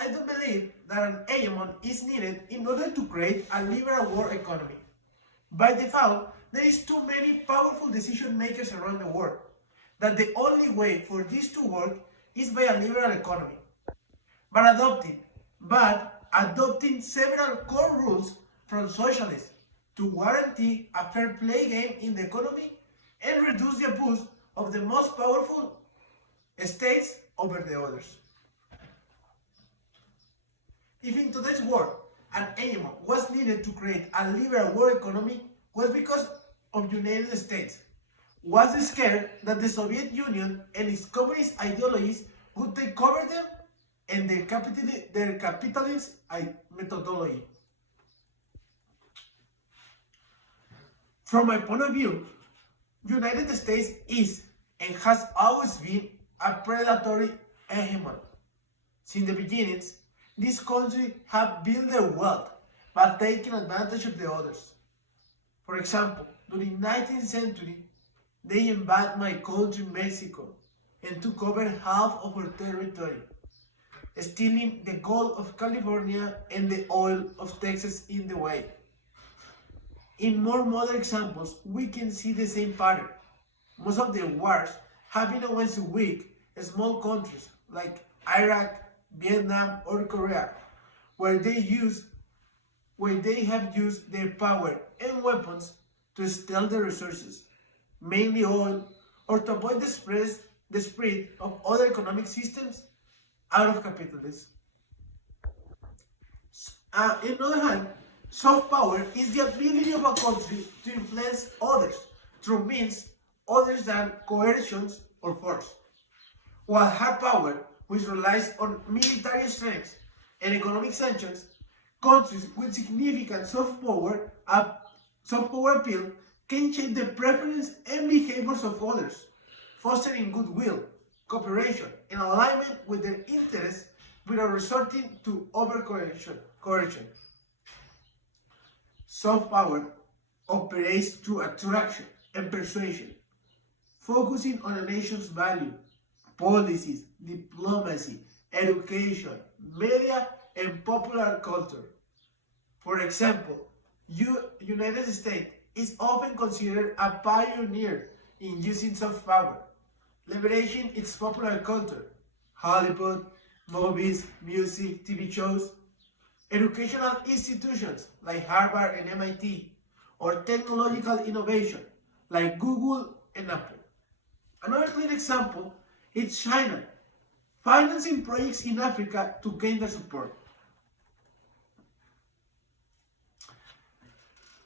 I do believe that an hegemon is needed in order to create a liberal world economy. By default, there is too many powerful decision makers around the world that the only way for this to work is by a liberal economy. But adopting several core rules from socialists to guarantee a fair play game in the economy and reduce the abuse of the most powerful states over the others. If in today's world an hegemon was needed to create a liberal world economy was because of United States was scared that the Soviet Union and its communist ideologies would take over them and their capitalist methodology. From my point of view, United States is and has always been a predatory hegemon. Since the beginnings, these countries have built their wealth by taking advantage of the others. For example, during the 19th century, they invaded my country, Mexico, and took over half of our territory, stealing the gold of California and the oil of Texas in the way. In more modern examples, we can see the same pattern. Most of the wars have been against weak, small countries like Iraq, Vietnam, or Korea, where they have used their power and weapons to steal the resources, mainly oil, or to avoid the spread of other economic systems out of capitalism. On the other hand, soft power is the ability of a country to influence others through means other than coercion or force, while hard power, which relies on military strength and economic sanctions, countries with significant soft power appeal can change the preferences and behaviors of others, fostering goodwill, cooperation, and alignment with their interests without resorting to coercion. Soft power operates through attraction and persuasion, focusing on a nation's value, policies, diplomacy, education, media, and popular culture. For example, United States is often considered a pioneer in using soft power, leveraging its popular culture, Hollywood, movies, music, TV shows, educational institutions like Harvard and MIT, or technological innovation like Google and Apple. Another clear example is China, financing projects in Africa to gain their support.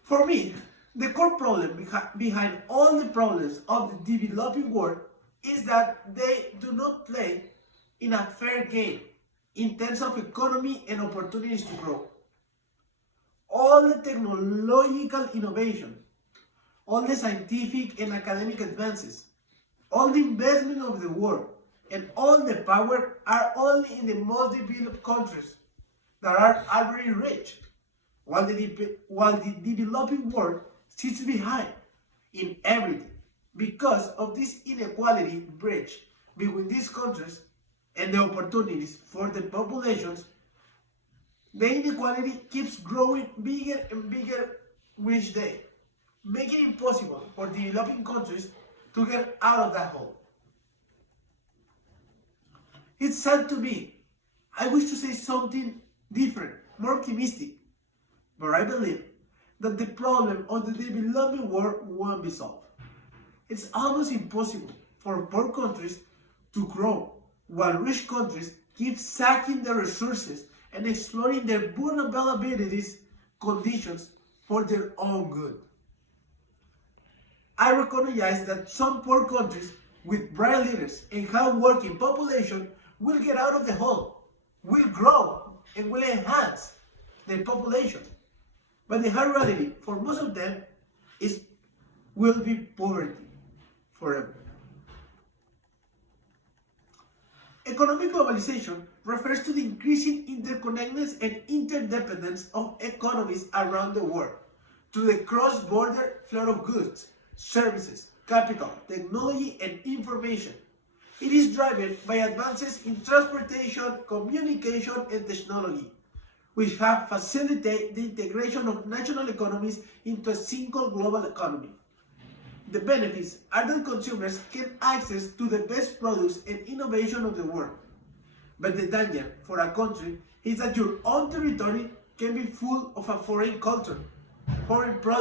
For me, the core problem behind all the problems of the developing world is that they do not play in a fair game in terms of economy and opportunities to grow. All the technological innovation, all the scientific and academic advances, all the investment of the world, and all the power are only in the most developed countries that are already rich, while the developing world sits behind in everything. Because of this inequality bridge between these countries and the opportunities for the populations, the inequality keeps growing bigger and bigger each day, making it impossible for developing countries to get out of that hole. It's sad to me. I wish to say something different, more optimistic, but I believe that the problem of the developing world won't be solved. It's almost impossible for poor countries to grow while rich countries keep sucking their resources and exploiting their vulnerabilities conditions for their own good. I recognize that some poor countries with bright leaders and hard-working population will get out of the hole, will grow, and will enhance their population. But the hard reality for most of them will be poverty forever. Economic globalization refers to the increasing interconnectedness and interdependence of economies around the world, to the cross-border flow of goods, services, capital, technology, and information, It is driven by advances in transportation, communication, and technology, which have facilitated the integration of national economies into a single global economy. The benefits are that consumers get access to the best products and innovation of the world. But the danger for a country is that your own territory can be full of a foreign culture, foreign products,